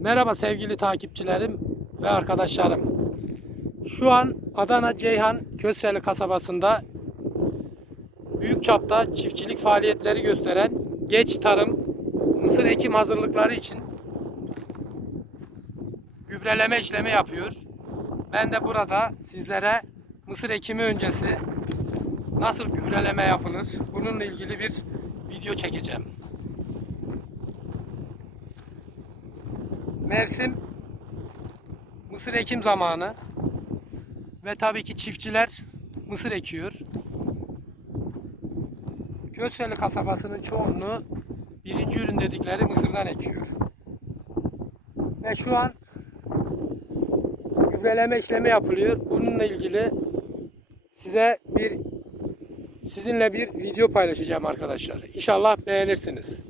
Merhaba sevgili takipçilerim ve arkadaşlarım. Şu an Adana Ceyhan Kösreli kasabasında büyük çapta çiftçilik faaliyetleri gösteren Geç Tarım mısır ekim hazırlıkları için gübreleme işlemi yapıyor. Ben de burada sizlere mısır ekimi öncesi nasıl gübreleme yapılır bununla ilgili bir video çekeceğim. Mevsim mısır ekim zamanı ve tabii ki çiftçiler mısır ekiyor. Kösreli kasabasının çoğunluğu birinci ürün dedikleri mısırdan ekiyor. Ve şu an gübreleme işlemi yapılıyor. Bununla ilgili size bir sizinle bir video paylaşacağım arkadaşlar. İnşallah beğenirsiniz.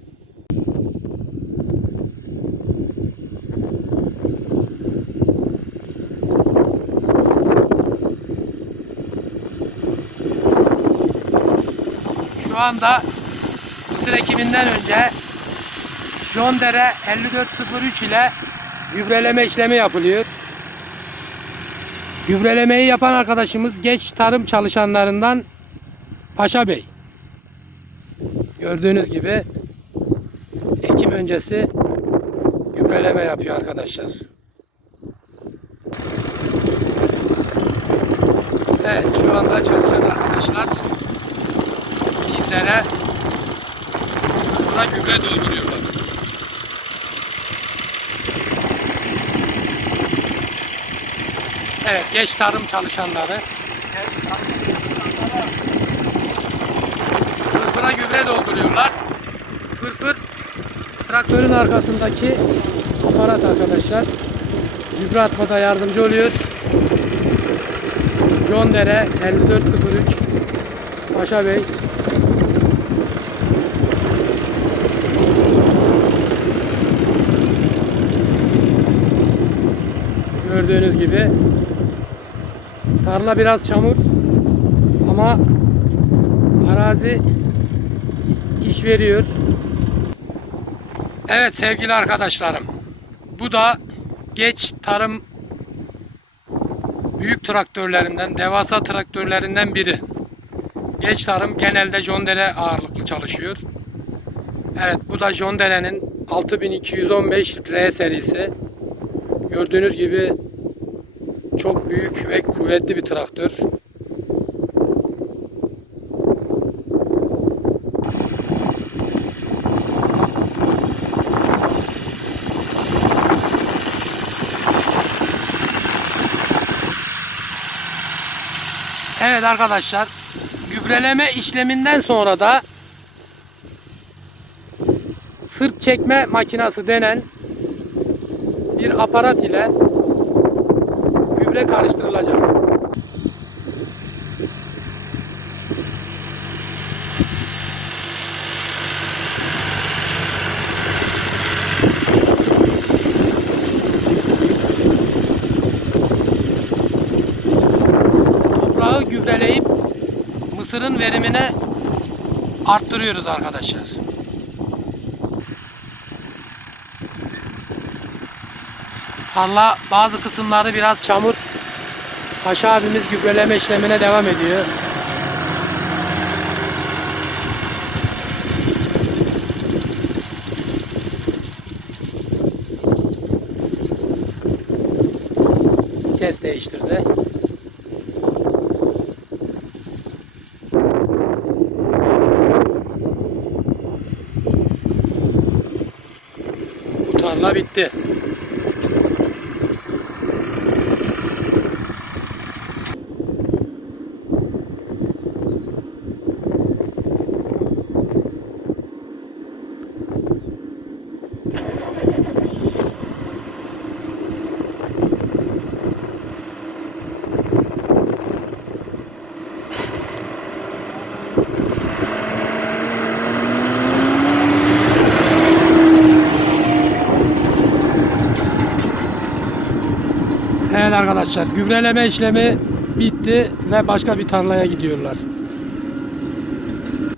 Anda mısır ekiminden önce John Deere 5403 ile gübreleme işlemi yapılıyor. Gübrelemeyi yapan arkadaşımız geç tarım çalışanlarından Paşa Bey. Gördüğünüz gibi ekim öncesi gübreleme yapıyor arkadaşlar. Evet şu anda çalışan arkadaşlar bizlere sıra gübre dolduruyorlar. Evet geç tarım çalışanları Fırfıra gübre dolduruyorlar. Fırfır traktörün arkasındaki aparat arkadaşlar. Gübre atmada yardımcı oluyor. John Deere 5403 Paşa Bey Gördüğünüz gibi tarla biraz çamur ama arazi iş veriyor. Evet sevgili arkadaşlarım. Bu da geç tarım büyük traktörlerinden, devasa traktörlerinden biri. Geç tarım genelde John Deere ağırlıklı çalışıyor. Evet bu da John Deere'nin 6215 R serisi. Gördüğünüz gibi çok büyük ve kuvvetli bir traktör. Evet arkadaşlar gübreleme işleminden sonra da sırt çekme makinası denen bir aparat ile gübre karıştırılacak. Toprağı gübreleyip mısırın verimini arttırıyoruz arkadaşlar. Tarla bazı kısımları biraz çamur. Paşa abimiz gübreleme işlemine devam ediyor. Vites değiştirdi. Bu tarla bitti. Evet arkadaşlar gübreleme işlemi bitti ve başka bir tarlaya gidiyorlar.